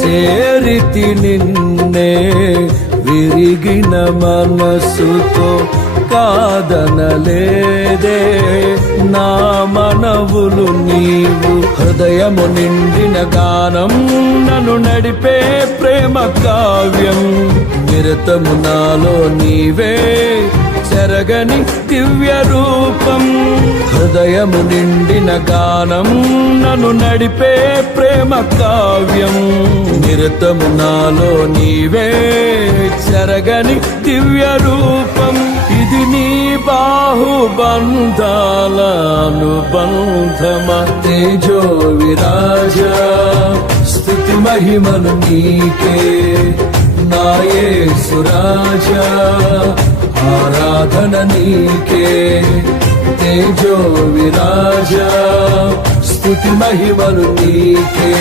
చేరితి నిన్నే విరిగిన మనసుతో కాదనలేదే నా మనవులు నీవు. హృదయము నిండిన గానం నన్ను నడిపే ప్రేమ కావ్యం. నిరతము నాలో నీవే చెరగని దివ్య రూపం. హృదయము నిండిన గానం నన్ను నడిపే ప్రేమ కావ్యం. నిరతము నాలో నీవే చెరగని దివ్య రూపం. ఇది నీ బాహుబంధాల అనుబంధమా. తేజో విరాజా స్తుతి మహిమలు నీకే నా యేసు రాజా. ఆరాధన నీకే తేజో విరాజా స్తుతి మహిమలు నీకే